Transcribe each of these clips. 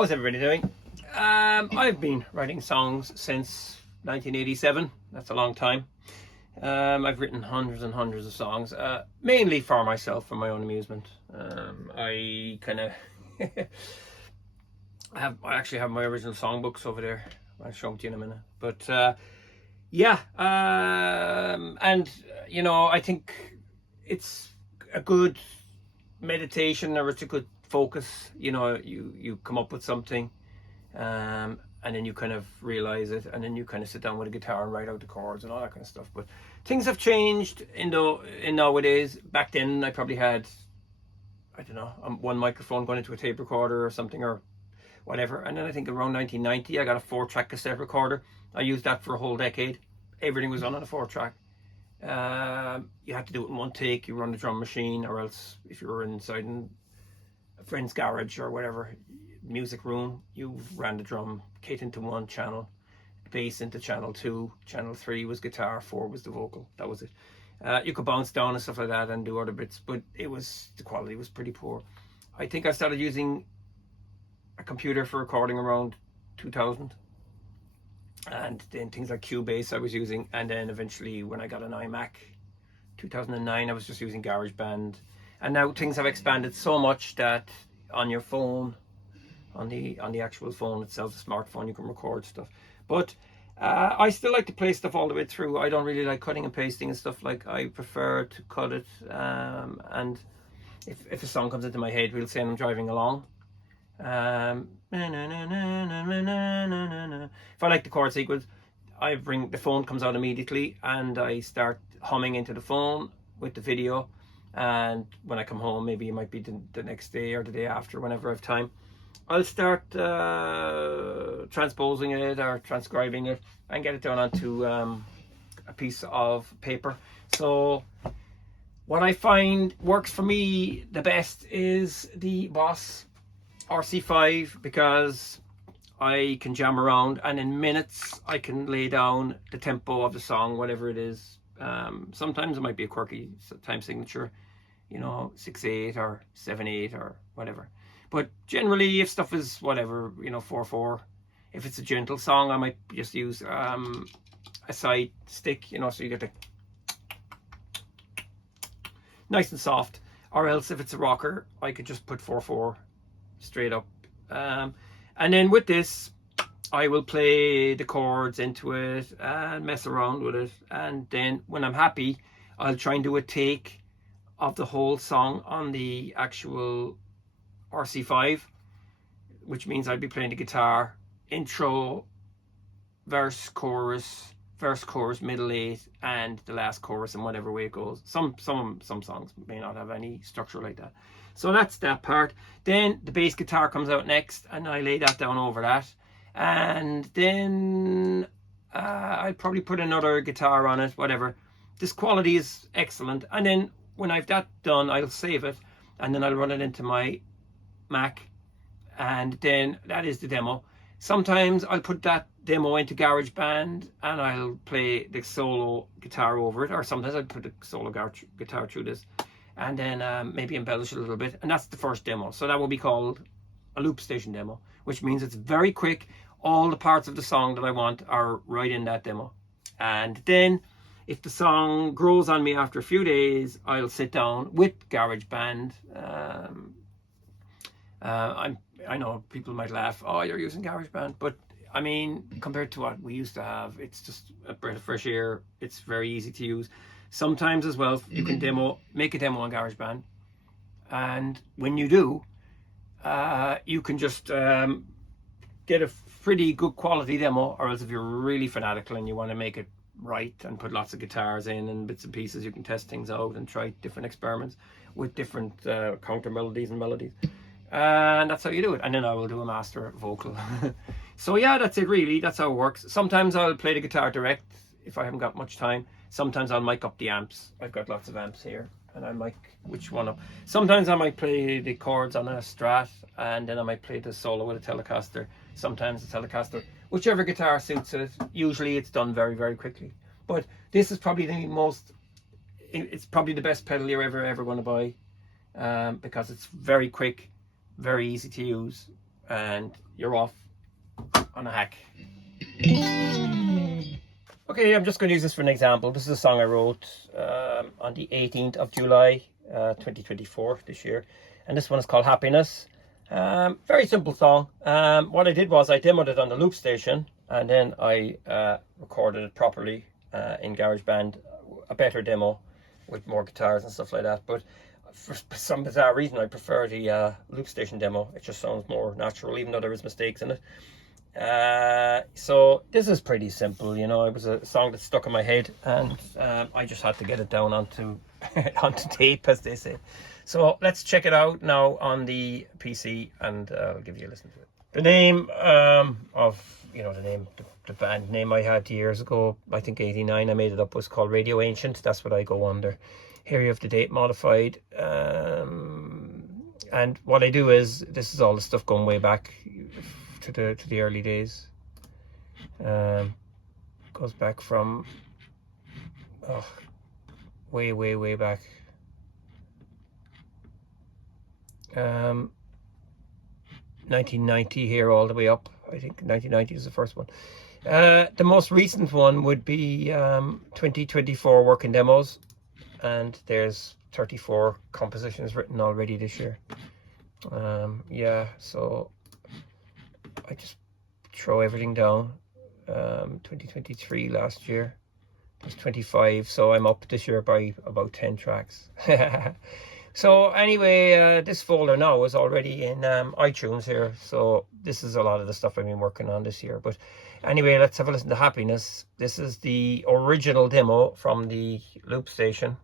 How's everybody doing? I've been writing songs since 1987. That's a long time. I've written hundreds and hundreds of songs, mainly for myself, for my own amusement. I kind of I actually have my original songbooks over there. I'll show them to you in a minute. But yeah, and you know, I think it's a good meditation, or it's a good focus. You know, you come up with something, and then you kind of realize it, and then you kind of sit down with a guitar and write out the chords and all that kind of stuff. But things have changed in nowadays. Back then I probably had, I don't know, one microphone going into a tape recorder or something, or whatever. And then I think around 1990 I got a 4-track cassette recorder. I used that for a whole decade. Everything was on a 4-track. You had to do it in one take. You run the drum machine, or else if you were inside in a friend's garage or whatever music room, you ran the drum kit into one channel, bass into channel 2, channel 3 was guitar, 4 was the vocal. That was it. You could bounce down and stuff like that and do other bits, but the quality was pretty poor. I think I started using a computer for recording around 2000, and then things like Cubase I was using, and then eventually when I got an iMac 2009 I was just using GarageBand. And now things have expanded so much that on your phone, on the actual phone itself, the smartphone, you can record stuff. But I still like to play stuff all the way through. I don't really like cutting and pasting and stuff. Like, I prefer to cut it, and if a song comes into my head, we'll say I'm driving along, if I like the chord sequence, the phone comes out immediately and I start humming into the phone with the video. And when I come home, maybe it might be the next day or the day after, whenever I have time, I'll start transposing it or transcribing it and get it down onto a piece of paper. So what I find works for me the best is the Boss RC5, because I can jam around and in minutes I can lay down the tempo of the song, whatever it is. Sometimes it might be a quirky time signature, you know, 6/8 or 7/8 or whatever. But generally, if stuff is whatever, you know, 4/4. If it's a gentle song, I might just use a side stick, you know, so you get the nice and soft. Or else if it's a rocker, I could just put 4/4 straight up. And then with this, I will play the chords into it and mess around with it. And then when I'm happy, I'll try and do a take of the whole song on the actual RC5, which means I'll be playing the guitar, intro, verse, chorus, middle 8, and the last chorus in whatever way it goes. Some songs may not have any structure like that. So that's that part. Then the bass guitar comes out next, and I lay that down over that. And then I'll probably put another guitar on it, whatever. This quality is excellent. And then when I've that done, I'll save it, and then I'll run it into my Mac, and then that is the demo. Sometimes I'll put that demo into GarageBand and I'll play the solo guitar over it, or sometimes I'll put the solo guitar through this, and then maybe embellish it a little bit, and that's the first demo. So that will be called a loop station demo, which means it's very quick. All the parts of the song that I want are right in that demo. And then if the song grows on me after a few days, I'll sit down with GarageBand. I know people might laugh, oh, you're using GarageBand, but I mean, compared to what we used to have, it's just a breath of fresh air. It's very easy to use. Sometimes as well, you can make a demo on GarageBand, and when you do, you can just get a pretty good quality demo. Or else if you're really fanatical and you want to make it write and put lots of guitars in and bits and pieces. You can test things out and try different experiments with different counter melodies and melodies. And that's how you do it. And then I will do a master vocal. So yeah, that's it really. That's how it works. Sometimes I'll play the guitar direct if I haven't got much time. Sometimes I'll mic up the amps. I've got lots of amps here, and I mic which one up. Sometimes I might play the chords on a Strat, and then I might play the solo with a Telecaster. Sometimes the Telecaster, whichever guitar suits it. Usually it's done very, very quickly. But this is probably it's probably the best pedal you're ever going to buy, because it's very quick, very easy to use, and you're off on a hack. Okay, I'm just going to use this for an example. This is a song I wrote on the 18th of July 2024 this year, and this one is called Happiness. Very simple song. What I did was I demoed it on the Loop Station, and then I recorded it properly in GarageBand, a better demo with more guitars and stuff like that. But for some bizarre reason I prefer the Loop Station demo. It just sounds more natural, even though there is mistakes in it. So this is pretty simple, you know. It was a song that stuck in my head, and I just had to get it down onto onto tape, as they say. So let's check it out now on the PC, and I'll give you a listen to it. The name of, you know, the band name I had years ago, I think 89, I made it up, was called Radio Ancient. That's what I go under. Here you have the date modified, and what I do is, this is all the stuff going way back to the early days. Goes back from way back. 1990 here all the way up. I think 1990 is the first one. The most recent one would be 2024 working demos, and there's 34 compositions written already this year. Yeah, so I just throw everything down. 2023 last year was 25, so I'm up this year by about 10 tracks. So anyway, this folder now is already in iTunes here, so this is a lot of the stuff I've been working on this year. But anyway, let's have a listen to Happiness. This is the original demo from the Loop Station.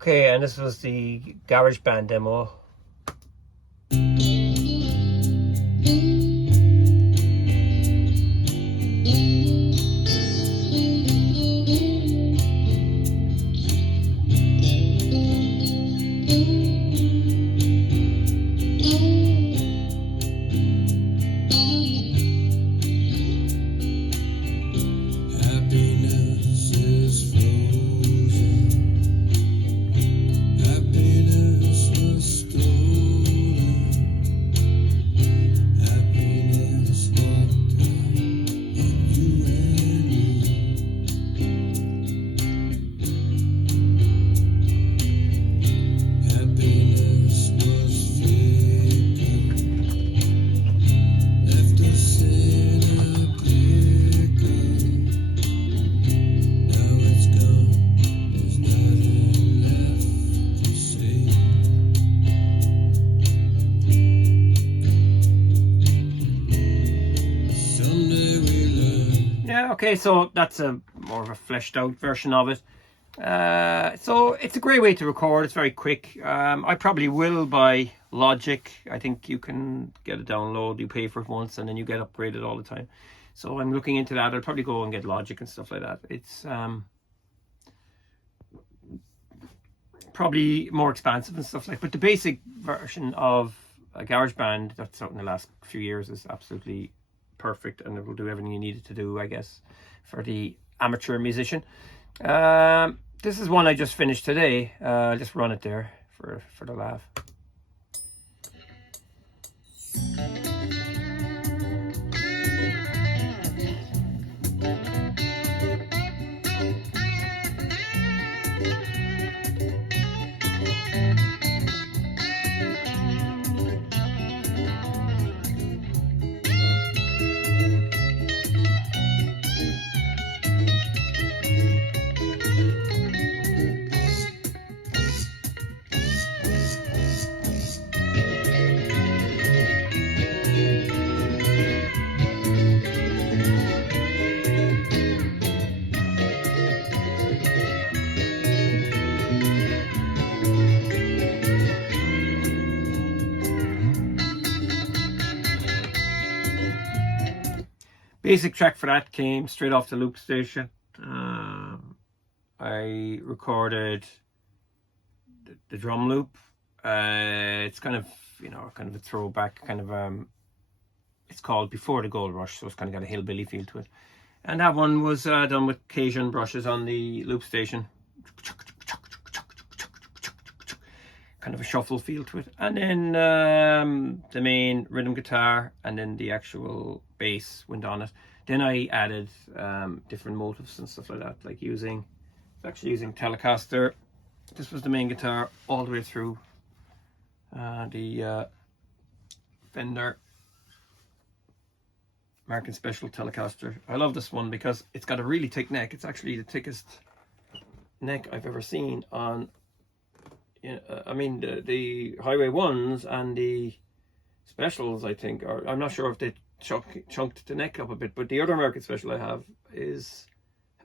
Okay, and this was the GarageBand demo. Okay, so that's a more of a fleshed out version of it. So it's a great way to record. It's very quick. I probably will buy Logic. I think you can get a download. You pay for it once and then you get upgraded all the time. So I'm looking into that. I'll probably go and get Logic and stuff like that. It's probably more expansive and stuff like. But the basic version of a GarageBand that's out in the last few years is absolutely perfect, and it will do everything you need it to do, I guess, for the amateur musician. This is one I just finished today. I'll just run it there for the laugh. Basic track for that came straight off the loop station. I recorded the drum loop. It's kind of, kind of a throwback, kind of, it's called Before the Gold Rush, so it's kind of got a hillbilly feel to it. And that one was done with Cajun brushes on the loop station. Kind of a shuffle feel to it. And then the main rhythm guitar and then the actual bass went on it. Then I added different motifs and stuff like that, like actually using Telecaster. This was the main guitar all the way through the Fender American Special Telecaster. I love this one because it's got a really thick neck. It's actually the thickest neck I've ever seen on, I mean, the Highway 1s and the Specials, I think, or I'm not sure if they chunked the neck up a bit, but the other American Special I have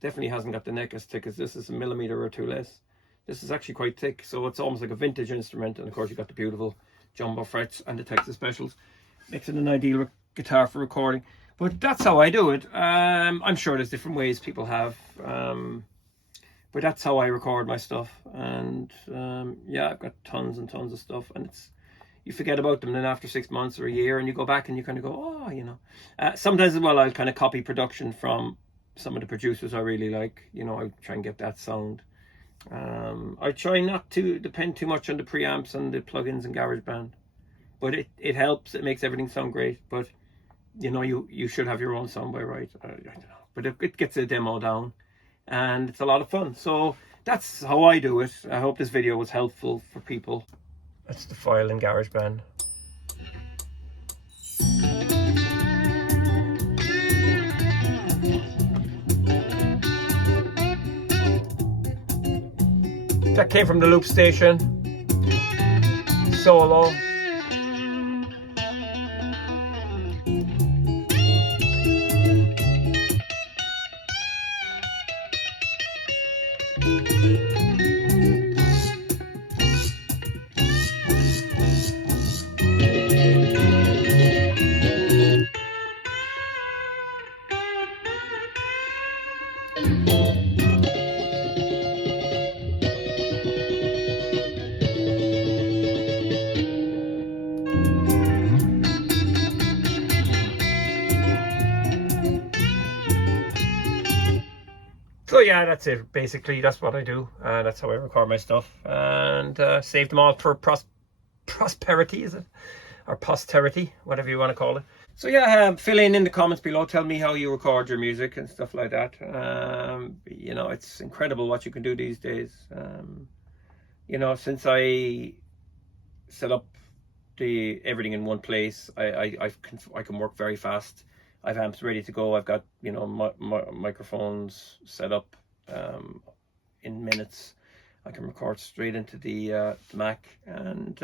definitely hasn't got the neck as thick as this. Is a millimeter or two less. This is actually quite thick, so it's almost like a vintage instrument. And of course you got the beautiful jumbo frets and the Texas Specials. Makes it an ideal guitar for recording. But that's how I do it. I'm sure there's different ways people have, but that's how I record my stuff. And yeah, I've got tons and tons of stuff, and you forget about them then after 6 months or a year, and you go back and you kind of go, oh, sometimes as well I'll kind of copy production from some of the producers I really like. I try and get that sound. I try not to depend too much on the preamps and the plugins in GarageBand, but it helps. It makes everything sound great. But you should have your own sound by right. I don't know, but it gets a demo down, and it's a lot of fun. So that's how I do it. I hope this video was helpful for people. That's the file in GarageBand. That came from the loop station. Solo. So yeah, that's it. Basically, that's what I do. That's how I record my stuff, and save them all for prosperity, is it? Or posterity, whatever you want to call it. So yeah, fill in the comments below. Tell me how you record your music and stuff like that. It's incredible what you can do these days. Since I set up everything in one place, I can work very fast. I've amps ready to go. I've got microphones set up in minutes. I can record straight into the Mac, and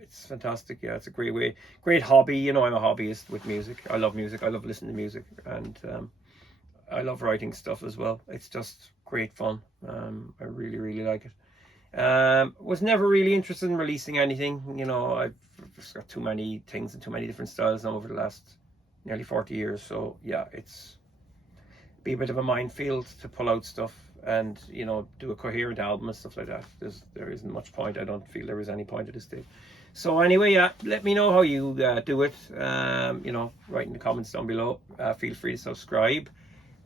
it's fantastic. Yeah, it's a great hobby. I'm a hobbyist with music. I love music. I love listening to music, and I love writing stuff as well. It's just great fun. I really, really like it. Was never really interested in releasing anything. You know, I've just got too many things and too many different styles now over the last nearly 40 years. So yeah, it's be a bit of a minefield to pull out stuff and, you know, do a coherent album and stuff like that. There isn't much point. I don't feel there is any point at this stage. So anyway, yeah, let me know how you do it. You know, write in the comments down below. Feel free to subscribe.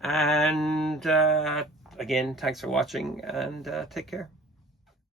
And again, thanks for watching, and take care.